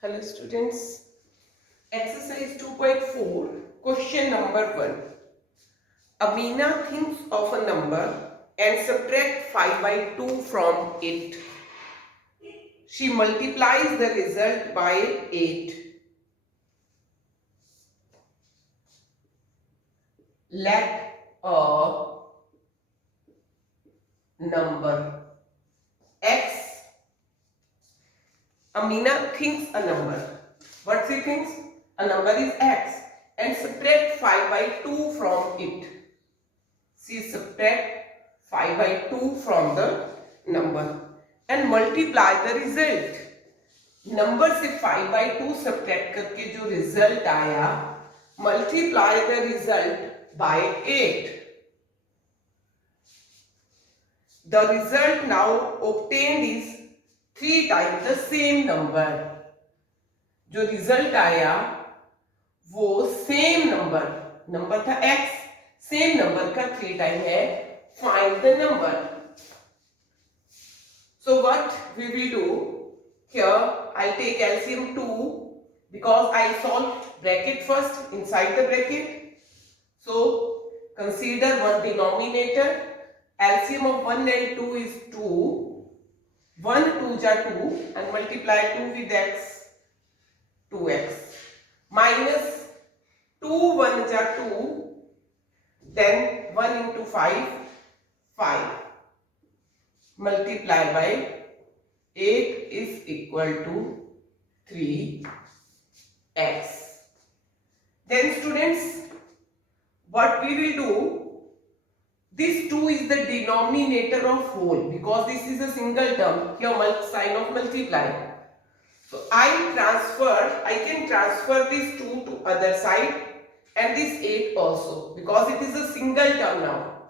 Hello students, exercise 2.4, question number 1. Amina thinks of a number and subtract 5 by 2 from it. She multiplies the result by 8. Let a number x. Amina thinks a number. What she thinks? A number is x and subtract 5 by 2 from it. She subtract 5 by 2 from the number and multiply the result. Number से 5 by 2 सब्ट्रैक्ट करके जो रिजल्ट आया, multiply the result by 8. The result now obtained is 3 times the same number. जो रिजल्ट आया वो same number था x, same number का 3 टाइम है. Find the number. So what we will do here, I'll take LCM 2 because I solved bracket first inside the bracket. So consider one denominator. LCM of 1 and 2 is 2. 1 2 ja 2 and multiply 2 with x, 2x. Minus 2 1 ja 2, then 1 into 5, 5. Multiply by 8 is equal to 3x. Then students, what we will do, this 2 is the denominator of whole because this is a single term, here sign of multiply. So I can transfer this 2 to other side and this 8 also because it is a single term now.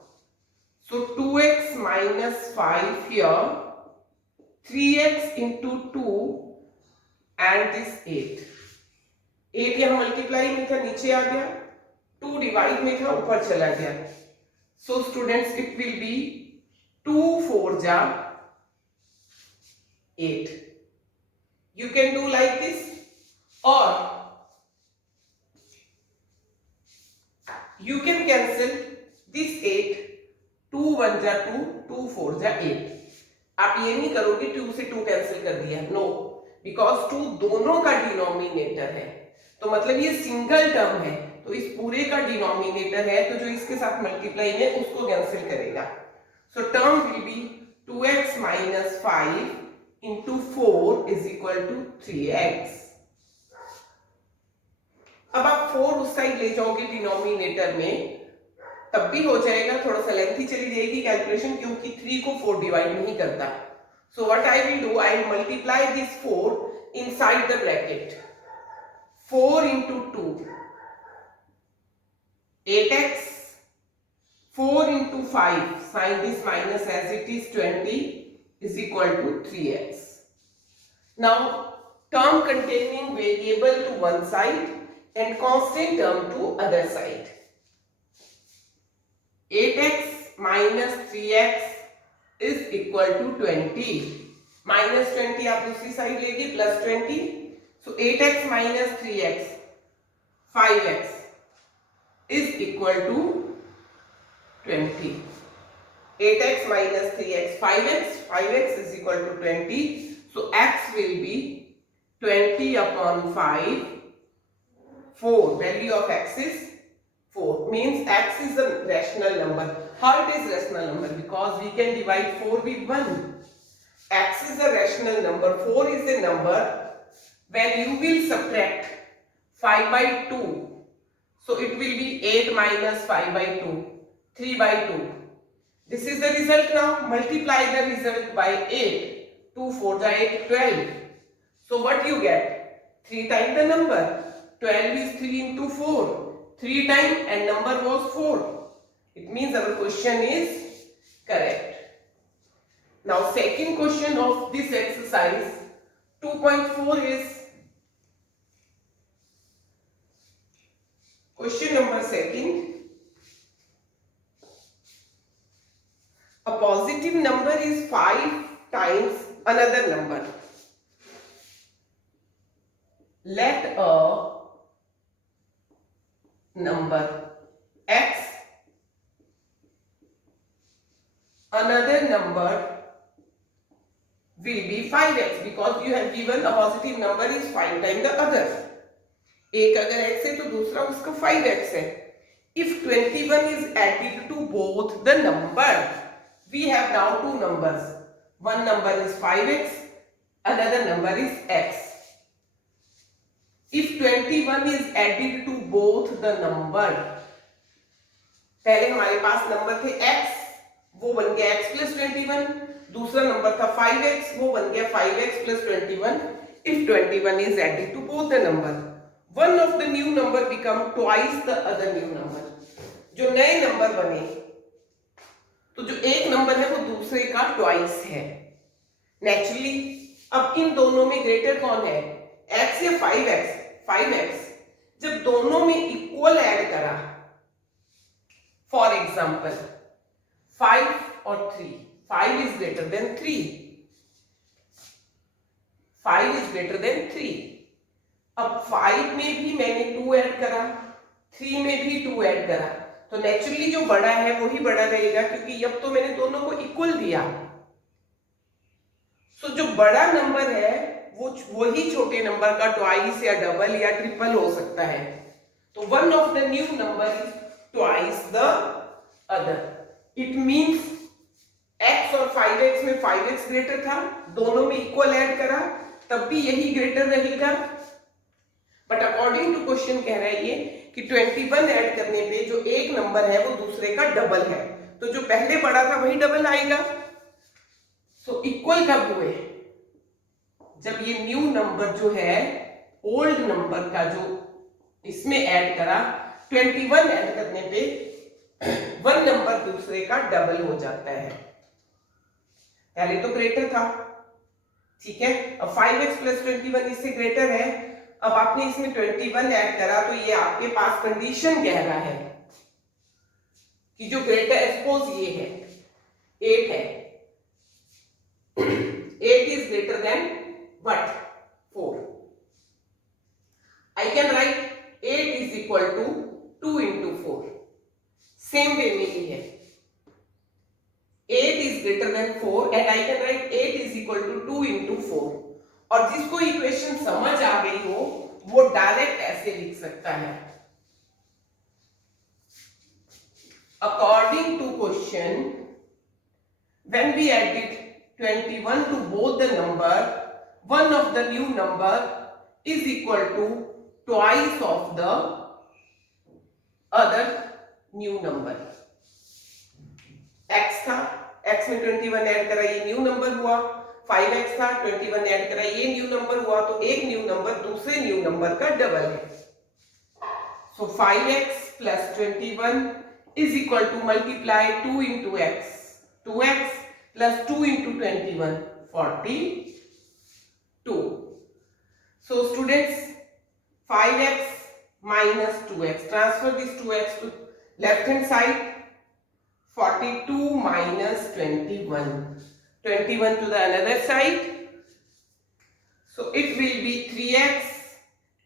So 2x minus 5 here, 3x into 2 and this 8. 8 यहाँ मल्टीप्लाई में था, नीचे आ गया. 2 डिवाइड में था, ऊपर चला गया. So students, it will be 2 4 ja 8. You can do like this or you can cancel this 8. 2 1 ja 2, 2 4 ja 8. आप ये नहीं करोगे 2 से 2 कैंसिल कर दिया, नो, बिकॉज 2 दोनों का डिनोमिनेटर है. तो मतलब ये सिंगल टर्म है, तो इस पूरे का डिनोमिनेटर है, तो जो इसके साथ मल्टीप्लाई है उसको कैंसिल करेगा. So term will be 2x minus 5 into 4 is equal to 3x. अब आप 4 उस साइड ले जाओगे डिनोमिनेटर में, तब भी हो जाएगा, थोड़ा सा लेंथी चली जाएगी कैलकुलेशन क्योंकि 3 को 4 डिवाइड नहीं करता. So what I will do, I will multiply this 4 inside the bracket. 4 into 2, 8x. 4 into 5, sign this minus as it is 20 is equal to 3x. Now term containing variable to one side and constant term to other side. 8x minus 3x is equal to 20. Minus 20 आप दूसरी साइड लेगी, plus 20. So 8x minus 3x, 5x is equal to 20. 8x minus 3x, 5x is equal to 20. So x will be 20 upon 5. 4, value of x is 4, means x is a rational number. How it is rational number? Because we can divide 4 with 1. X is a rational number. 4 is a number when you will subtract 5 by 2. So it will be 8 minus 5 by 2, 3 by 2. This is the result now. Multiply the result by 8. 2 4 ja 8, 12. So what you get? 3 times the number. 12 is 3 into 4. 3 times and number was 4. It means our question is correct. Now second question of this exercise 2.4 is question number second. A positive number is 5 times another number. let a number x, another number will be 5x because you have given a positive number is 5 times the other. एक अगर x है तो दूसरा उसका 5x है. If 21 is added to both the number, we have now two numbers. One number is 5x, another number is x. If 21 is added to both the number, पहले हमारे पास नंबर थे x, वो बन गया x plus 21. दूसरा नंबर था 5x, वो बन गया 5x plus 21. If 21 is added to both the number, one of the new number become twice the other new number. जो नए नंबर बने तो जो एक नंबर है वो दूसरे का ट्वाइस है. नेचुरली अब इन दोनों में ग्रेटर कौन है, x या 5x? 5x. जब दोनों में इक्वल ऐड करा, फॉर एग्जाम्पल 5 और 3, 5 is greater than 3. 5 is greater than 3. अब 5 में भी मैंने 2 ऐड करा, 3 में भी 2 ऐड करा, तो नेचुरली जो बड़ा है वही बड़ा रहेगा क्योंकि अब तो मैंने दोनों को इक्वल दिया. सो जो बड़ा नंबर है वो वही छोटे नंबर का ट्वाइस या डबल या ट्रिपल हो सकता है. तो one of the new number is twice the other. It means x और 5x में 5x ग्रेटर था, दोनों में इक्वल ऐड करा तब भी यही ग्रेटर रहेगा. बट अकॉर्डिंग टू क्वेश्चन कह रहा है ये कि 21 ऐड करने पे जो एक नंबर है वो दूसरे का डबल है, तो जो पहले बड़ा था वही डबल आएगा. सो इक्वल कब हुए, जब ये न्यू नंबर जो है ओल्ड नंबर का जो इसमें ऐड करा, 21 ऐड करने पे वन नंबर दूसरे का डबल हो जाता है. पहले तो ग्रेटर था, ठीक है. अब 5x प्लस 21 इससे ग्रेटर है. अब आपने इसमें 21 ऐड करा तो ये आपके पास कंडीशन कह रहा है कि जो ग्रेटर, सपोज ये है 8 है, 8 is greater than what? 4. I can write 8 is equal to 2 into 4. Same way में ही है. 8 is greater than 4 and I can write 8 is equal to 2 into 4. और जिसको इक्वेशन समझ आ गई हो वो डायरेक्ट ऐसे लिख सकता है. According to question, when we added 21 to both the number, one of the new number is equal to twice of the other new number. x था, x में 21 ऐड करा ये न्यू नंबर हुआ. 5x था, 21 ऐड करा ये न्यू नंबर हुआ, तो एक न्यू नंबर दूसरे न्यू नंबर का डबल है. सो 5x plus 21 is equal to multiply 2 into x. 2x plus 2 into 21, 42. So students, 5x minus 2x, transfer this 2x to left hand side. 42 minus 21, 21 to the another side. So it will be 3x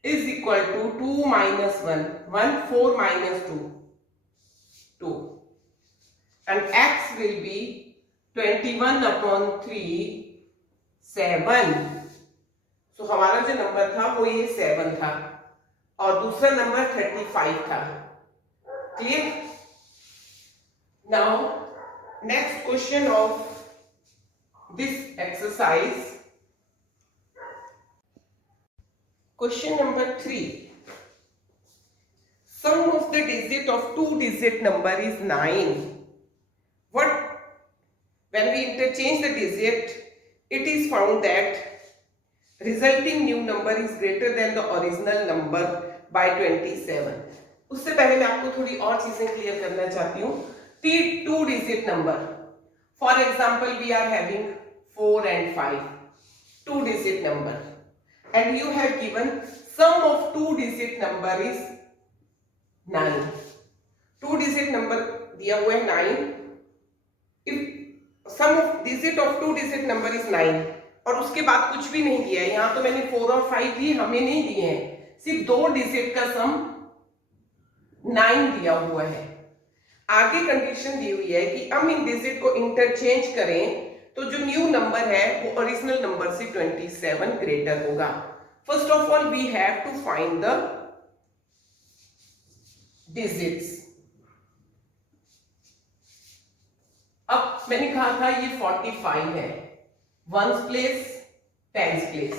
is equal to 2 minus 1, 1, 4 minus 2, 2. And x will be 21 upon 3, 7. So हमारा जो नंबर था वो ये 7 था और दूसरा नंबर 35 था. Clear? Now next question of this exercise, question number 3. Sum of the digit of two-digit number is 9. What? When we interchange the digit, it is found that resulting new number is greater than the original number by 27. उससे पहले मैं आपको थोड़ी और चीजें क्लियर करना चाहती हूँ. Two-digit number. For example, we are having 4 and 5. Two-digit number. And you have given sum of two-digit number is 9. Two-digit number दिया हुआ है 9. If sum of digit of two-digit number is 9, और उसके बाद कुछ भी नहीं दिया है। यहाँ तो मैंने 4 और 5 दिए, हमें नहीं दिए हैं, सिर्फ 2 डिजिट का सम 9 दिया हुआ है। आगे कंडीशन दी हुई है कि हम इन डिजिट को इंटरचेंज करें तो जो न्यू नंबर है वो ओरिजिनल नंबर से 27 ग्रेटर होगा। First of all we have to find the digits. अब मैंने कहा था ये 45 है, वंस प्लेस, टेंस प्लेस,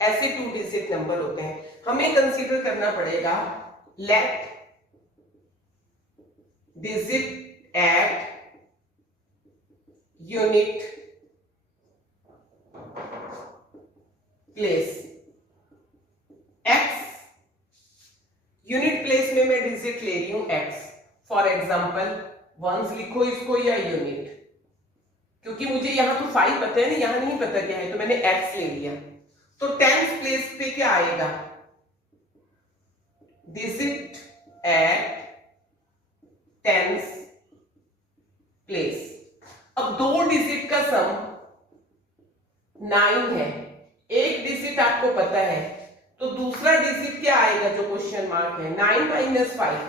ऐसे 2 डिजिट नंबर होते हैं। हमें कंसीडर करना पड़ेगा let digit at unit place x। Unit place में मैं डिजिट ले रही हूं x। फॉर एग्जाम्पल वंस लिखो इसको या यूनिट, क्योंकि मुझे यहां तो 5 पता है ना, यहां नहीं पता क्या है, तो मैंने x ले लिया। तो टेंस प्लेस पे क्या आएगा, डिजिट एट टेंस प्लेस। अब 2 डिजिट का सम 9 है, एक डिजिट आपको पता है, तो दूसरा डिजिट क्या आएगा जो क्वेश्चन मार्क है, 9 माइनस 5।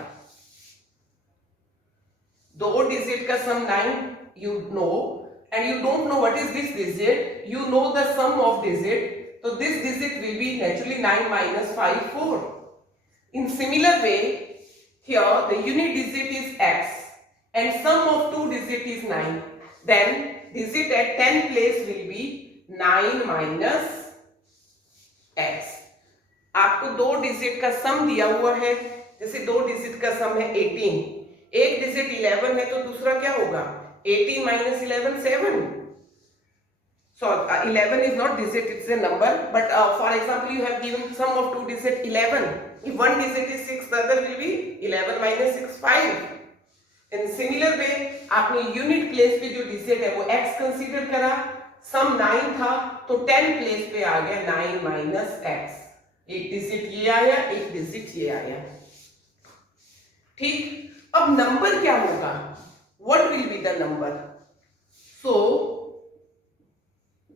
2 डिजिट का सम 9 you know and you don't know what is this digit, you know the sum of digit, so this digit will be naturally 9 minus 5 4. In similar way here the unit digit is x and sum of 2 digit is 9, then digit at 10 place will be 9 minus x। आपको 2 डिजिट का सम दिया हुआ है, जैसे 2 डिजिट का सम है 18, एक डिजिट 11 है तो दूसरा क्या होगा, 18 minus 11 7। So 11 is not digit, it's a number, but for example you have given sum of 2 digit 11, if one digit is 6 the other will be 11 minus 6 5। in similar way आपने यूनिट प्लेस पे जो डिजिट है वो x कंसीडर करा, सम 9 था तो 10 प्लेस पे आ गया 9 माइनस x। एक डिजिट ये आया, एक डिजिट ये आया, ठीक। अब नंबर क्या होगा, what will be the number, so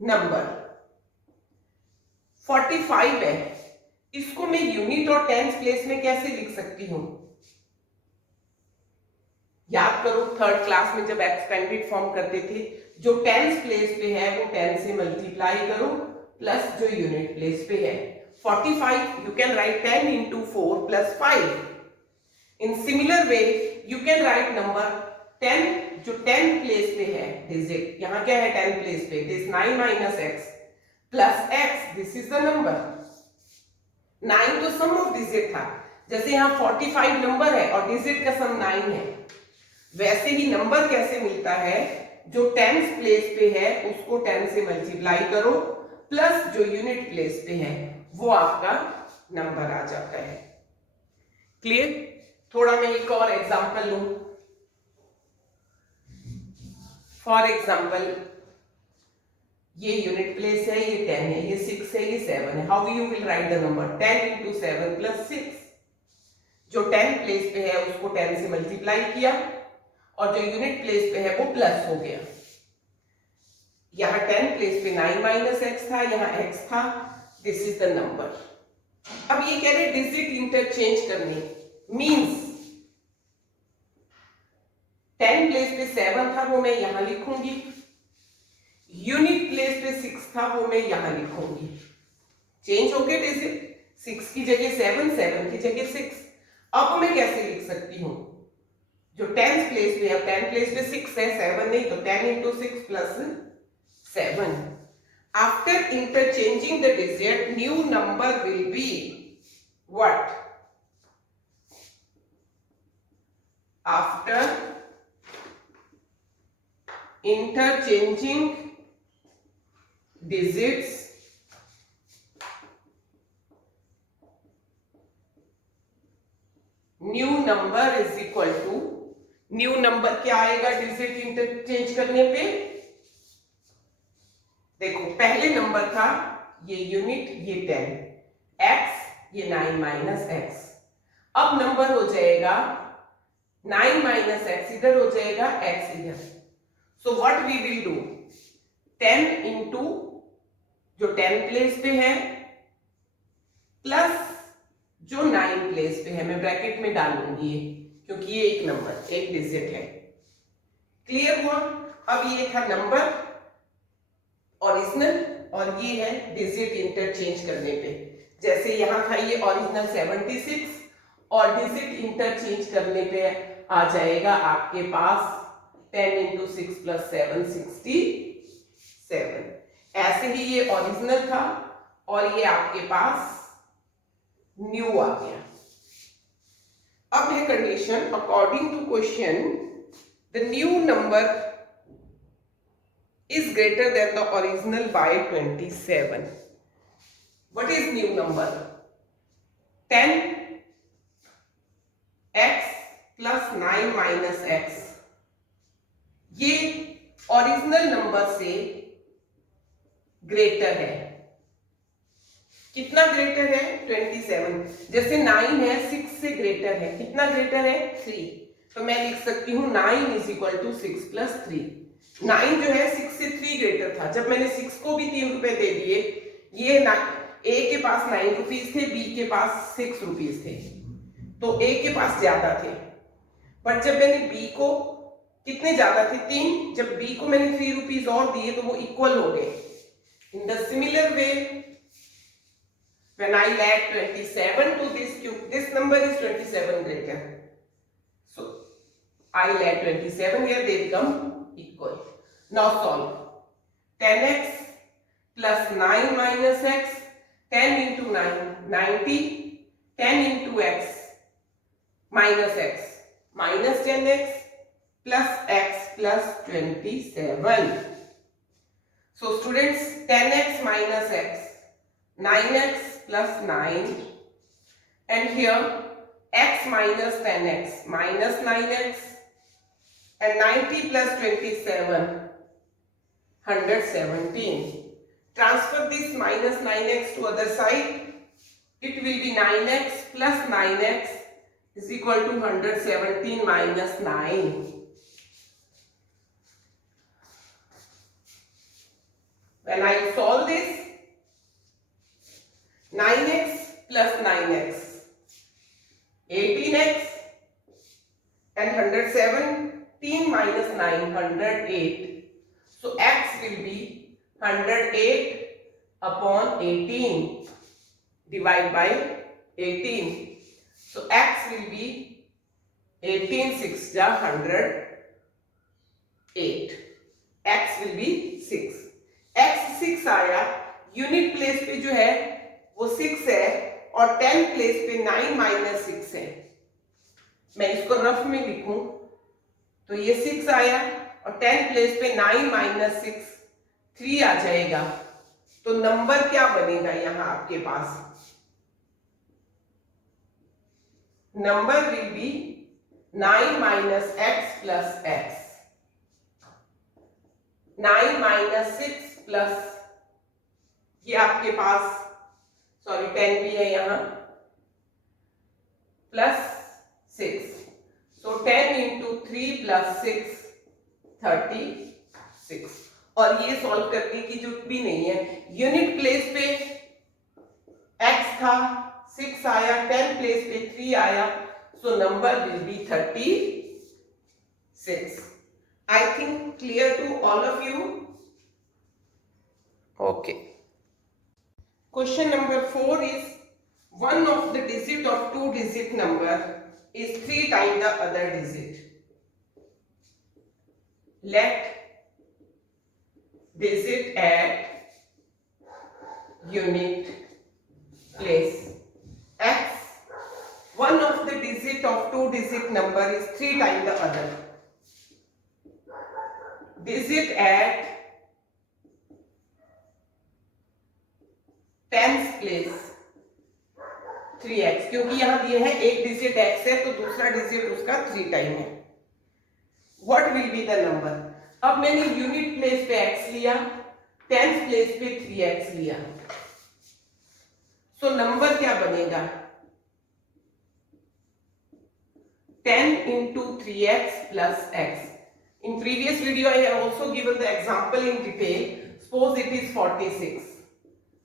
number 45 है, इसको मैं यूनिट और टेंस प्लेस में कैसे लिख सकती हूं, याद करो थर्ड क्लास में जब एक्सपेंडेड फॉर्म करते थे, जो टेंस प्लेस पे है वो 10 से मल्टीप्लाई करो प्लस जो यूनिट प्लेस पे है 45, you can write 10 into 4 plus 5। in similar way you can write number 10 जो 10 प्लेस पे है डिजिट, यहां क्या है 10 प्लेस पे, this 9 minus x plus x, this is the number। 9 तो सम ऑफ डिजिट था, जैसे यहां 45 नंबर है और डिजिट का सम 9 है, वैसे ही नंबर कैसे मिलता है, जो टेंस प्लेस पे है उसको 10 से मल्टीप्लाई करो प्लस जो यूनिट प्लेस पे है वो आपका नंबर आ जाता है। क्लियर? थोड़ा मैं एक और एग्जांपल लूं। फॉर एग्जांपल ये यूनिट प्लेस है, ये 10 है, ये 6 है, ये 7 है। How you will write the number, 10 into 7 plus 6। जो 10 प्लेस पे है उसको 10 से मल्टीप्लाई किया और जो यूनिट प्लेस पे है वो प्लस हो गया। यहां 10 प्लेस पे 9 माइनस x था, यहां x था, दिस इज द नंबर। अब ये कह रहे डिजिट इंटरचेंज करनी, मींस 10 प्लेस पे 7 था वो मैं यहां लिखूंगी, यूनिट प्लेस पे 6 था वो मैं यहां लिखूंगी, चेंज हो गए डिजिट, 6 की जगह 7, 7 की जगह 6। अब मैं कैसे लिख सकती हूं, जो 10 प्लेस पे है, 10 प्लेस पे 6 है, 7 नहीं, तो 10 into 6 plus 7। After interchanging the digit, new number will be what? After interchanging digits, new number is equal to, new number क्या आएगा डिजिट इंटरचेंज करने पे, देखो पहले नंबर था ये यूनिट, ये 10, x ये 9 माइनस x। अब नंबर हो जाएगा 9 माइनस x इधर हो जाएगा, x इधर। So what we will do, 10 into जो 10 प्लेस पे है प्लस जो 9 प्लेस पे है, मैं ब्रैकेट में डालूंगी ये, क्योंकि ये एक नंबर, एक डिजिट है। क्लियर हुआ? अब ये था नंबर ओरिजिनल और ये है डिजिट इंटरचेंज करने पे। जैसे यहां था ये ओरिजिनल 76 और डिजिट इंटरचेंज करने पे आ जाएगा आपके पास 10 इंटू 6 प्लस 7 67। ऐसे ही ये ओरिजिनल था और ये आपके पास न्यू आ गया। अब है condition according to question the new number is greater than the original by 27. What is new number? 10 x plus 9 minus x. ये ओरिजिनल नंबर से ग्रेटर है। कितना ग्रेटर है? 27। जैसे 9 है 6 से ग्रेटर है। कितना ग्रेटर है? 3। तो मैं लिख सकती हूँ 9 इज इक्वल टू 6 प्लस 3। 9 जो है 6 से 3 ग्रेटर था। जब मैंने 6 को भी 3 रुपए दे दिए, ये ए के पास 9 रुपीज थे, बी के पास 6 रुपीज थे, तो ए के पास ज्यादा थे। पर जब मैंने बी को, कितने ज्यादा थे? 3। जब बी को मैंने 3 रुपीज और दिए तो वो इक्वल हो गए। In the similar way when I add 27 to this number is 27 greater, so I'll add 27 here, they become equal. Now solve 10x plus 9 minus x, 10 into 9 90, 10 into x minus x minus 10x plus x plus 27. So students, 10x minus x, 9x plus 9, and here x minus 10x minus 9x, and 90 plus 27 117. Transfer this minus 9x to other side, it will be 9x plus 9x is equal to 117 minus 9. When I solve this, 9x plus 9x, 18x, and 117 minus 9, 108. So x will be 108 upon 18, divide by 18. So x will be 18 6 ja 108. x will be 6. x 6 आया, unit place पे जो है वो 6 है और 10 प्लेस पे 9 minus 6 है। मैं इसको रफ में लिखूं तो ये 6 आया और 10 प्लेस पे 9 माइनस 6 3 आ जाएगा। तो नंबर क्या बनेगा यहां आपके पास? Number will be 9 minus x plus x, 9 minus 6 plus ये आपके पास, सॉरी 10 भी है यहां, प्लस 6। सो 10 इंटू 3 प्लस 6 36। और ये सॉल्व करने की जरूरत भी नहीं है, यूनिट प्लेस पे x था 6 आया, 10 प्लेस पे 3 आया, so number will be 36। I think clear to all of you? Okay. Question number 4 is one of the digit of 2-digit number is 3 times the other digit. Let digit at unit place x. One of the digit of 2-digit number is 3 times the other. Digit at tens place 3x, क्योंकि यहां दिए हैं एक digit x है तो दूसरा डिजिट उसका 3 टाइम है। What will be the number? अब मैंने यूनिट प्लेस पे x लिया, टेंस प्लेस पे 3x लिया, सो नंबर क्या बनेगा? 10 into 3x plus x. In previous video I have also given the example in detail. Suppose it is 46.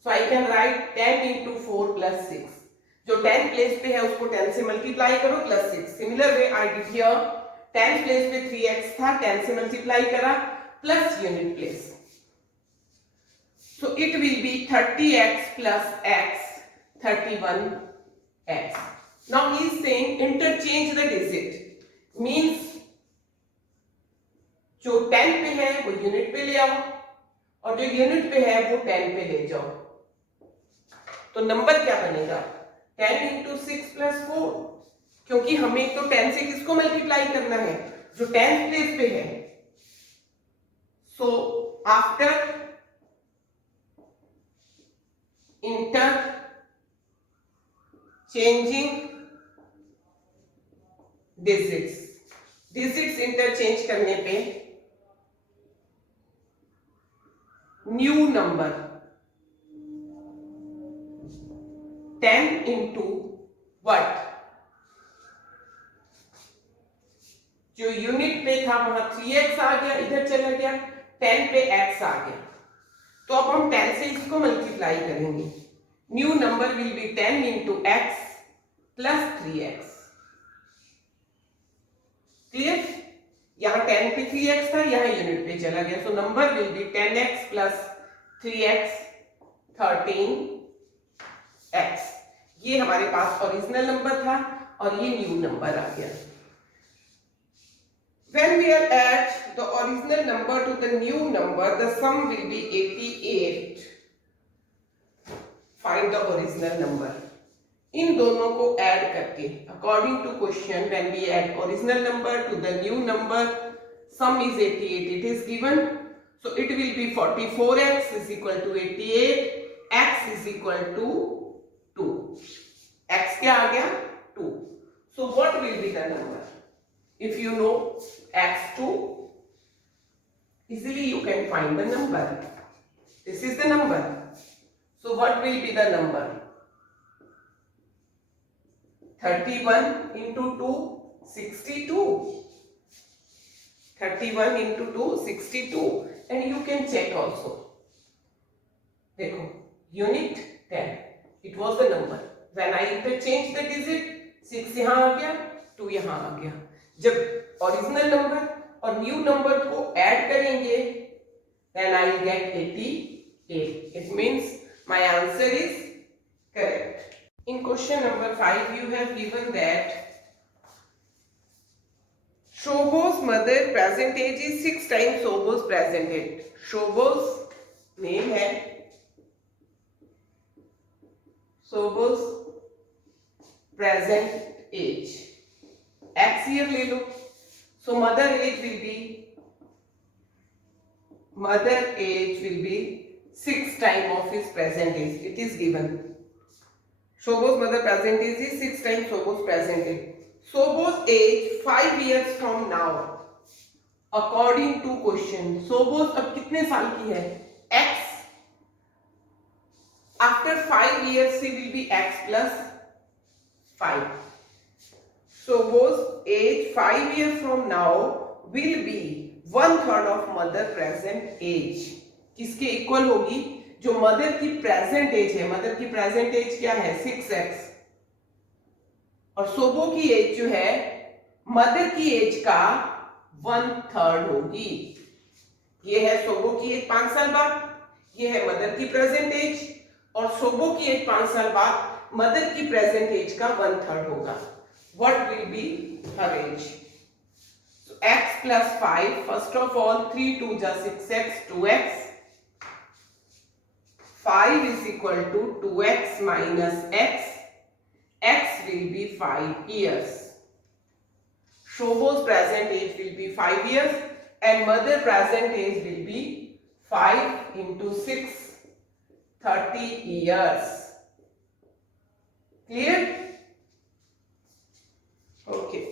So I can write 10 into 4 plus 6. जो 10 प्लेस पे है उसको 10 से मल्टीप्लाई करो प्लस 6. Similar way I did here 10 प्लेस पे 3x था, 10 से मल्टीप्लाई करा plus unit place. So it will be 30x plus x, 31x. Now he is saying interchange the digit. Means जो 10 पे है वो यूनिट पे ले आओ और जो यूनिट पे है वो 10 पे ले जाओ. तो नंबर क्या बनेगा? 10 into 6 plus 4. क्योंकि हमें तो 10 से किसको मल्टीप्लाई करना है? जो 10th प्लेस पे है. So after interchanging digits interchange करने पे न्यू नंबर 10 into what? जो यूनिट पे था वहां 3x आ गया, इधर चला गया, 10 पे x आ गया. तो अब हम 10 से इसको मल्टीप्लाई करेंगे. New number will B 10 into x plus 3x. Clear? यहां 10 पे 3x था, यहां यूनिट पे चला गया. सो number will B 10x plus 3x 13x. ये हमारे पास ओरिजिनल नंबर था और ये न्यू नंबर आ गया. When we are add the original number to the new number, the sum will be 88. Find the original number. इन दोनों को ऐड करके, according to question, when we add original number to the new number, sum is 88. It is given. So it will be 44x is equal to 88. X is equal to 2. X क्या आ गया? 2. So what will be the number? If you know x2, easily you can find the number. This is the number. So what will be the number? 31 into 2, 62. 31 into 2, 62. And you can check also. देखो, unit 10. It was the number. When I interchange the digit, 6 यहाँ आ गया, 2 यहाँ आ गया. जब original number और new number को ऐड करेंगे then I will get 88. It means my answer is correct. In question number 5 you have given that Shobho's mother present age is 6 times Shobho's present age. Shobho's name है Shobho's present age. X year ले लो. So mother age will be 6 times of his present age. It is given. Shobho's mother present age is 6 times Shobho's present age. Shobho's age 5 years from now. According to question, Shobho's अब कितने साल की है? X. After 5 years she will be X plus 5. Shobho's age 5 years from now will be 1/3 of mother present age. किसके इक्वल होगी? जो मदर की present as है. मदर की प्रेजेंट एज क्या है? 6x. और शोभो की एज जो है मदर की एज का 1/3 होगी. ये है शोभो की एज 5 साल बाद, ये है मदर की प्रेजेंट एज, और शोभो की एज 5 साल बाद मदर की प्रेजेंट एज का 1/3 होगा. What will be her age? So x plus 5. First of all, 3 2 ja 6x, 2x. 5 is equal to 2x minus x. X will be 5 years. Shobho's present age will be 5 years and mother present age will be 5 into 6, 30 years. Clear? Okay.